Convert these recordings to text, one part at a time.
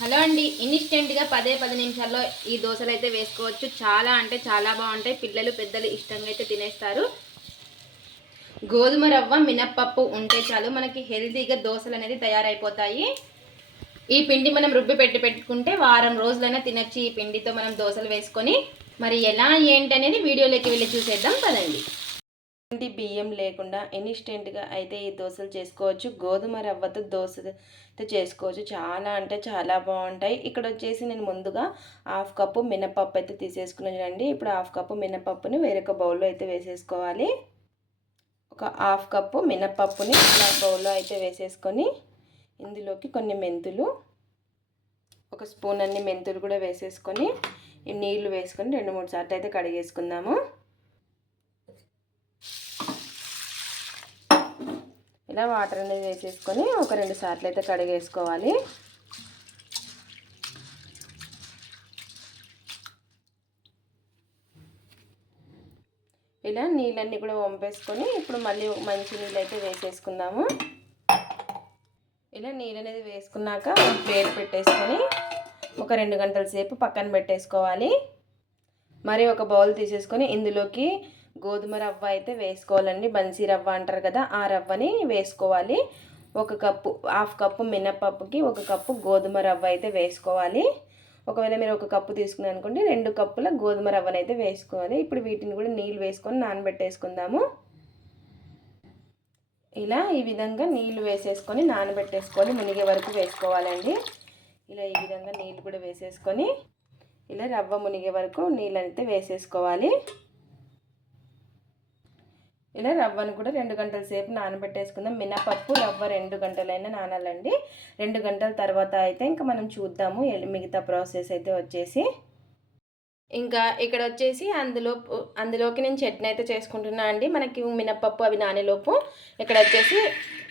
Hello అండి. ఇన్స్టెంట్గా పదే పది నిమిషాల్లో ఈ దోశలు అయితే వేసుకోవచ్చు. చాలా అంటే చాలా బాగుంటాయి. పిల్లలు పెద్దలు ఇష్టంగా అయితే తినేస్తారు. గోధుమ రవ్వ మినప్పప్పు ఉంటే చాలు. మనకి హెల్తీగా దోశలు అనేది తయారైపోతాయి. ఈ పిండి మనం రుబ్బి పెట్టి పెట్టుకుంటే వారం రోజులైనా తినొచ్చు ఈ పిండితో మనం దోశలు వేసుకొని. మరి ఎలా ఏంటి అనేది వీడియోలోకి వెళ్ళి చూసేద్దాం. పదండి. ఇంటి బియ్యం లేకుండా ఇన్స్టెంట్గా అయితే ఈ దోశలు చేసుకోవచ్చు. గోధుమ రవ్వతో దోశతో చేసుకోవచ్చు. చాలా అంటే చాలా బాగుంటాయి. ఇక్కడ వచ్చేసి నేను ముందుగా హాఫ్ కప్పు మినపప్పు అయితే తీసేసుకున్నాను ఇప్పుడు హాఫ్ కప్పు మినపప్పుని వేరొక బౌల్లో అయితే వేసేసుకోవాలి. ఒక హాఫ్ కప్పు మినపప్పుని ఇలా బౌల్లో అయితే వేసేసుకొని ఇందులోకి కొన్ని మెంతులు ఒక స్పూన్ అన్ని మెంతులు కూడా వేసేసుకొని నీళ్ళు వేసుకొని రెండు మూడు సార్లు అయితే కడిగేసుకుందాము. ఇలా వాటర్ అనేది వేసేసుకొని ఒక రెండు సార్లు అయితే కడిగేసుకోవాలి. ఇలా నీళ్ళన్నీ కూడా వంపేసుకొని ఇప్పుడు మళ్ళీ మంచి నీళ్ళు అయితే వేసేసుకుందాము. ఇలా నీళ్ళు అనేది వేసుకున్నాక పేరు ప్లేట్ పెట్టేసుకొని ఒక రెండు గంటల సేపు పక్కన పెట్టేసుకోవాలి. మరి ఒక బౌల్ తీసేసుకొని ఇందులోకి గోధుమ రవ్వ అయితే వేసుకోవాలండి. బన్సీ రవ్వ అంటారు కదా ఆ రవ్వని వేసుకోవాలి. ఒక కప్పు హాఫ్ కప్పు మినపప్పుకి ఒక కప్పు గోధుమ రవ్వ అయితే వేసుకోవాలి. ఒకవేళ మీరు ఒక కప్పు తీసుకుని అనుకోండి రెండు కప్పుల గోధుమ రవ్వను అయితే వేసుకోవాలి. ఇప్పుడు వీటిని కూడా నీళ్ళు వేసుకొని నానబెట్టేసుకుందాము. ఇలా ఈ విధంగా నీళ్ళు వేసేసుకొని నానబెట్టేసుకొని మునిగే వరకు వేసుకోవాలండి. ఇలా ఈ విధంగా నీళ్ళు కూడా వేసేసుకొని ఇలా రవ్వ మునిగే వరకు నీళ్ళనైతే వేసేసుకోవాలి. ఇలా రవ్వను కూడా రెండు గంటల సేపు నానబెట్టేసుకుందాం. మినపప్పు రవ్వ రెండు గంటలైనా నానాలండి. రెండు గంటల తర్వాత అయితే ఇంకా మనం చూద్దాము. మిగతా ప్రాసెస్ అయితే వచ్చేసి. ఇంకా ఇక్కడ వచ్చేసి అందులో అందులోకి నేను చట్నీ అయితే చేసుకుంటున్నా అండి. మనకి మినపప్పు అవి నానేలోపు ఇక్కడ వచ్చేసి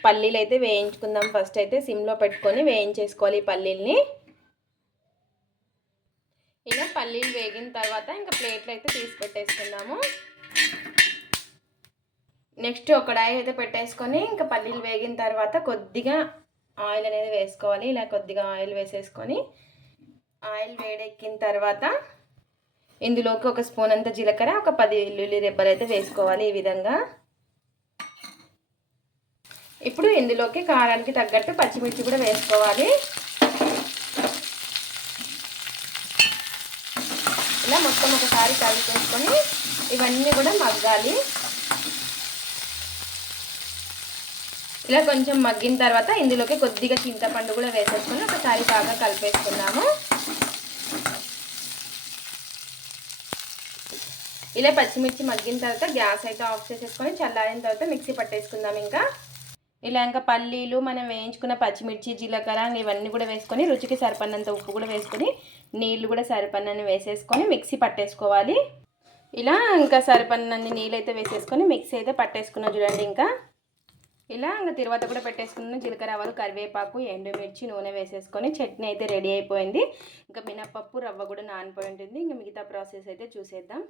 పల్లీలు అయితే వేయించుకుందాం. ఫస్ట్ అయితే సిమ్లో పెట్టుకొని వేయించేసుకోవాలి ఈ పల్లీల్ని. ఇలా పల్లీలు వేగిన తర్వాత ఇంకా ప్లేట్లు అయితే తీసి పెట్టేసుకుందాము. నెక్స్ట్ ఒక డై అయితే పెట్టేసుకొని ఇంకా పల్లీలు వేగిన తర్వాత కొద్దిగా ఆయిల్ అనేది వేసుకోవాలి. ఇలా కొద్దిగా ఆయిల్ వేసేసుకొని ఆయిల్ వేడెక్కిన తర్వాత ఇందులోకి ఒక స్పూన్ అంత జీలకర్ర ఒక పది వెల్లుల్లి రెబ్బలు అయితే వేసుకోవాలి ఈ విధంగా. ఇప్పుడు ఇందులోకి కారానికి తగ్గట్టు పచ్చిమిర్చి కూడా వేసుకోవాలి. ఇలా మొత్తం ఒకసారి కలిపేసుకొని ఇవన్నీ కూడా మగ్గాలి. ఇలా కొంచెం మగ్గిన తర్వాత ఇందులోకి కొద్దిగా చింతపండు కూడా వేసేసుకొని ఒకసారి బాగా కలిపేసుకున్నాము. ఇలా పచ్చిమిర్చి మగ్గిన తర్వాత గ్యాస్ అయితే ఆఫ్ చేసేసుకొని చల్లారిన తర్వాత మిక్సీ పట్టేసుకుందాం ఇంకా. ఇలా ఇంకా పల్లీలు మనం వేయించుకున్న పచ్చిమిర్చి జీలకర్ర ఇవన్నీ కూడా వేసుకొని రుచికి సరిపడినంత ఉప్పు కూడా వేసుకొని నీళ్ళు కూడా సరిపడినన్ని వేసేసుకొని మిక్సీ పట్టేసుకోవాలి. ఇలా ఇంకా సరిపడినన్ని నీళ్ళు అయితే వేసేసుకొని మిక్సీ అయితే పట్టేసుకున్నా చూడండి ఇంకా. ఇలా ఇంకా తర్వాత కూడా పెట్టేసుకున్నాను. జీలకర్ర ఆవాలు కరివేపాకు ఎండుమిర్చి నూనె వేసేసుకొని చట్నీ అయితే రెడీ అయిపోయింది. ఇంకా మినపప్పు రవ్వ కూడా నానిపోయి ఉంటుంది. ఇంకా మిగతా ప్రాసెస్ అయితే చూసేద్దాం.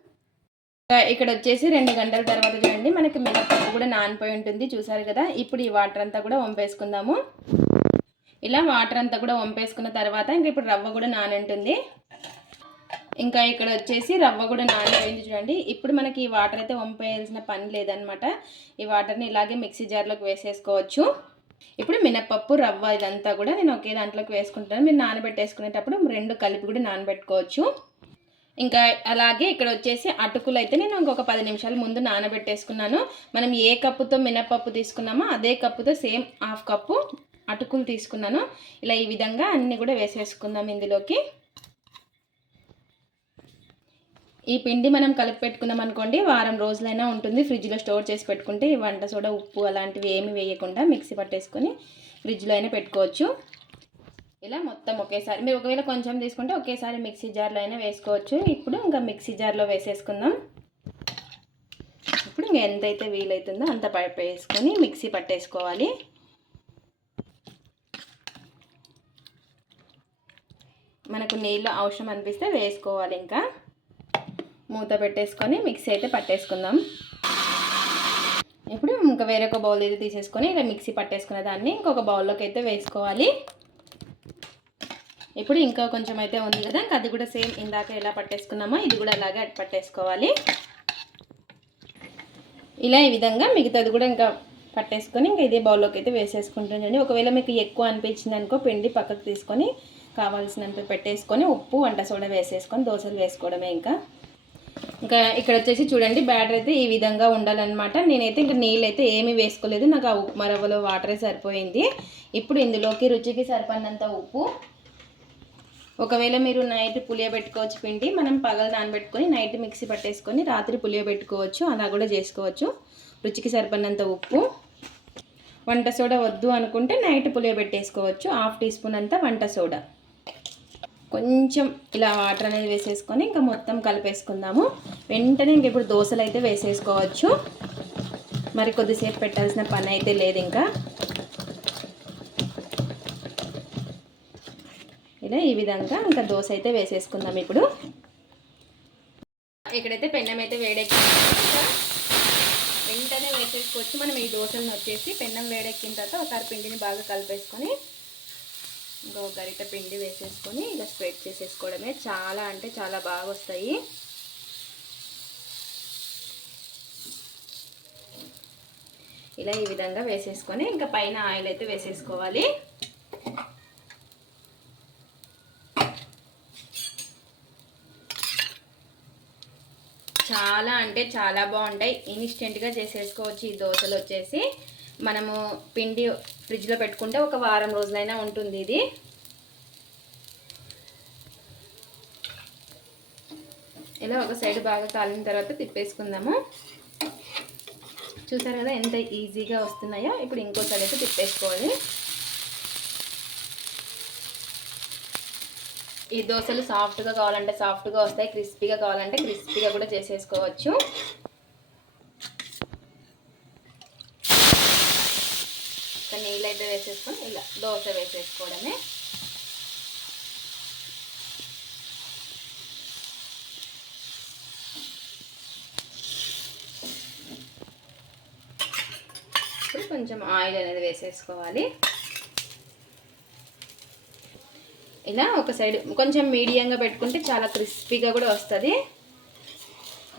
ఇక్కడ వచ్చేసి రెండు గంటల తర్వాత చూడండి. మనకి మినపప్పు కూడా నానిపోయి ఉంటుంది. చూసారు కదా? ఇప్పుడు ఈ వాటర్ అంతా కూడా వంపేసుకుందాము. ఇలా వాటర్ అంతా కూడా వంపేసుకున్న తర్వాత ఇంకా ఇప్పుడు రవ్వ కూడా నానంటుంది. ఇంకా ఇక్కడ వచ్చేసి రవ్వ కూడా నానిపోయింది చూడండి. ఇప్పుడు మనకి ఈ వాటర్ అయితే వంపేయాల్సిన పని లేదనమాట ఈ వాటర్ని ఇలాగే మిక్సీ జార్లోకి వేసేసుకోవచ్చు. ఇప్పుడు మినపప్పు రవ్వ ఇదంతా కూడా నేను ఒకే దాంట్లోకి వేసుకుంటాను. మీరు నానబెట్టేసుకునేటప్పుడు రెండు కలిపి కూడా నానబెట్టుకోవచ్చు. ఇంకా అలాగే ఇక్కడ వచ్చేసి అటుకులు అయితే నేను ఇంకొక పది నిమిషాల ముందు నానబెట్టేసుకున్నాను. మనం ఏ కప్పుతో మినపప్పు తీసుకున్నామో అదే కప్పుతో సేమ్ హాఫ్ కప్పు అటుకులు తీసుకున్నాను. ఇలా ఈ విధంగా అన్నీ కూడా వేసేసుకుందాం ఇందులోకి. ఈ పిండి మనం కలిపి పెట్టుకున్నాం అనుకోండి వారం రోజులైనా ఉంటుంది. ఫ్రిడ్జ్లో స్టోర్ చేసి పెట్టుకుంటే ఈ వంట సోడా ఉప్పు అలాంటివి ఏమి వేయకుండా మిక్సీ పట్టేసుకొని ఫ్రిడ్జ్లో అయినా పెట్టుకోవచ్చు. ఇలా మొత్తం ఒకేసారి మీరు ఒకవేళ కొంచెం తీసుకుంటే ఒకేసారి మిక్సీ జార్లో అయినా వేసుకోవచ్చు. ఇప్పుడు ఇంకా మిక్సీ జార్లో వేసేసుకుందాం. ఇప్పుడు ఇంకా ఎంతైతే వీలవుతుందో అంత వేసుకొని మిక్సీ పట్టేసుకోవాలి. మనకు నీళ్ళు అవసరం అనిపిస్తే వేసుకోవాలి ఇంకా. మూత పెట్టేసుకొని మిక్సీ అయితే పట్టేసుకుందాం. ఇప్పుడు ఇంకా వేరొక బౌల్ అయితే తీసేసుకొని ఇలా మిక్సీ పట్టేసుకున్న దాన్ని ఇంకొక బౌల్లోకి అయితే వేసుకోవాలి. ఇప్పుడు ఇంకా కొంచెం అయితే ఉంది కదా ఇంకా అది కూడా సేమ్ ఇందాక ఎలా పట్టేసుకున్నామో ఇది కూడా అలాగే అటు పట్టేసుకోవాలి. ఇలా ఈ విధంగా మిగతాది కూడా ఇంకా పట్టేసుకొని ఇంకా ఇదే బౌల్లోకి అయితే వేసేసుకుంటుండండి ఒకవేళ మీకు ఎక్కువ అనిపించింది అనుకో పిండి పక్కకు తీసుకొని కావాల్సినంత పెట్టేసుకొని ఉప్పు వంట సోడా వేసేసుకొని దోశలు వేసుకోవడమే ఇంకా. ఇంకా ఇక్కడ వచ్చేసి చూడండి బ్యాటర్ అయితే ఈ విధంగా ఉండాలన్నమాట. నేనైతే ఇంకా నీళ్ళు అయితే ఏమీ వేసుకోలేదు. నాకు ఆ ఉప్మా రవ్వలో వాటరే సరిపోయింది. ఇప్పుడు ఇందులోకి రుచికి సరిపడినంత ఉప్పు. ఒకవేళ మీరు నైట్ పులియబెట్టుకోవచ్చు పిండి మనం పగలు నానబెట్టుకొని నైట్ మిక్సీ పట్టేసుకొని రాత్రి పులియబెట్టుకోవచ్చు అలా కూడా చేసుకోవచ్చు. రుచికి సరిపడినంత ఉప్పు. వంట సోడా వద్దు అనుకుంటే నైట్ పులియబెట్టేసుకోవచ్చు. హాఫ్ టీ స్పూన్ అంతా వంట సోడా. కొంచెం ఇలా వాటర్ అనేది వేసేసుకొని ఇంకా మొత్తం కలిపేసుకుందాము. వెంటనే ఇంక ఇప్పుడు దోశలు అయితే వేసేసుకోవచ్చు. మరి కొద్దిసేపు పెట్టాల్సిన పని అయితే లేదు ఇంకా. ఇలా ఈ విధంగా ఇంకా దోశ అయితే వేసేసుకుందాం ఇప్పుడు. ఇక్కడైతే పెన్నం అయితే వేడెక్కి వెంటనే వేసేసుకోవచ్చు. మనం ఈ దోశలను వచ్చేసి పెన్నం వేడెక్కిన తర్వాత ఒకసారి పిండిని బాగా కలిపేసుకొని ఇంకా ఒక గరిట పిండి వేసేసుకొని ఇలా స్ప్రెడ్ చేసేసుకోవడమే. చాలా అంటే చాలా బాగా వస్తాయి ఇలా ఈ విధంగా వేసేసుకొని ఇంకా పైన ఆయిల్ అయితే వేసేసుకోవాలి. చాలా అంటే చాలా బాగుంటాయి. ఇన్స్టెంట్గా చేసేసుకోవచ్చు. ఈ దోశలు వచ్చేసి మనము పిండి ఫ్రిడ్జ్లో పెట్టుకుంటే ఒక వారం రోజులైనా ఉంటుంది ఇది. ఇలా ఒక సైడ్ బాగా కాలిన తర్వాత తిప్పేసుకుందాము. చూసారు కదా ఎంత ఈజీగా వస్తున్నాయో? ఇప్పుడు ఇంకో సైడ్ అయితే తిప్పేసుకోవాలి. ఈ దోశలు సాఫ్ట్గా కావాలంటే సాఫ్ట్గా వస్తాయి క్రిస్పీగా కావాలంటే క్రిస్పీగా కూడా చేసేసుకోవచ్చు. నీళ్ళు అయితే వేసేసుకొని ఇలా దోశ వేసేసుకోవడమే. ఇప్పుడు కొంచెం ఆయిల్ అనేది వేసేసుకోవాలి. ఇలా ఒక సైడ్ కొంచెం మీడియంగా పెట్టుకుంటే చాలా క్రిస్పీగా కూడా వస్తుంది.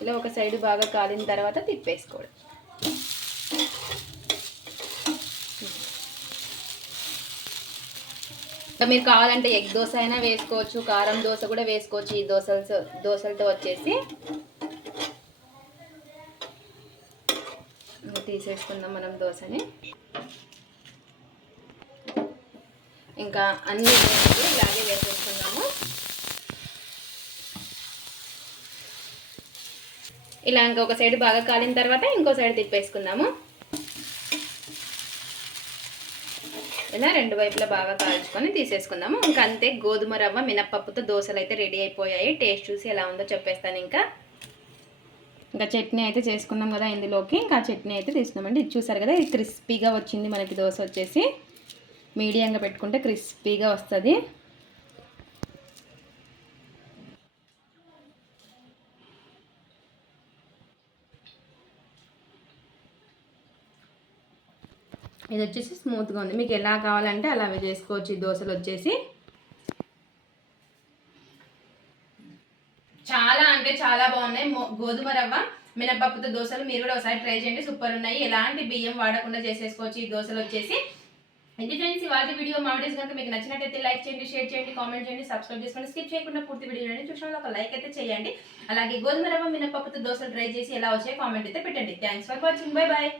ఇలా ఒక సైడ్ బాగా కాలిన తర్వాత తిప్పేసుకోవడం. మీరు కావాలంటే ఎగ్ దోశ అయినా వేసుకోవచ్చు కారం దోశ కూడా వేసుకోవచ్చు ఈ దోశలతో దోశలతో వచ్చేసి. తీసేసుకుందాం మనం దోశని. ఇంకా అన్ని దోశలు ఇలాగే వేసేసుకున్నాము ఇలా ఇంకా ఒక సైడ్ బాగా కాలిన తర్వాత ఇంకో సైడ్ తిప్పేసుకుందాము. ఇలా రెండు వైపులా బాగా కాల్చుకొని తీసేసుకుందాము. ఇంకా అంతే గోధుమ రవ్వ మినప్పప్పుతో దోశలు అయితే రెడీ అయిపోయాయి. టేస్ట్ చూసి ఎలా ఉందో చెప్పేస్తాను ఇంకా. ఇంకా చట్నీ అయితే చేసుకున్నాం కదా ఇందులోకి. ఇంకా చట్నీ అయితే తీసుకున్నామండి. ఇది చూసారు కదా ఇది క్రిస్పీగా వచ్చింది మనకి దోశ వచ్చేసి. మీడియంగా పెట్టుకుంటే క్రిస్పీగా వస్తుంది. ఇది వచ్చేసి స్మూత్గా ఉంది. మీకు ఎలా కావాలంటే అలా చేసుకోవచ్చు. ఈ దోశలు వచ్చేసి. చాలా అంటే చాలా బాగున్నాయి. గోధుమ రవ్వ మినపప్పుతో దోశలు మీరు కూడా ఒకసారి ట్రై చేయండి. సూపర్ ఉన్నాయి. ఎలాంటి బియ్యం వాడకుండా చేసేసుకోవచ్చు ఈ దోశలు వచ్చేసి. ఇది ఫ్రెండ్స్ ఇవాళ వీడియో మా వీడియోస్ కనుక మీకు నచ్చినట్టయితే లైక్ చేయండి షేర్ చేయండి కామెంట్ చేయండి సబ్స్క్రైబ్ చేసుకోండి. స్కిప్ చేయకుండా పూర్తి వీడియో చూసిన ఒక లైక్ అయితే చేయండి. అలాగే గోధుమ రవ్వ మినపప్పుతో దోశలు ట్రై చేసి ఎలా వచ్చాయో కామెంట్ అయితే పెట్టండి. Thanks for watching. Bye bye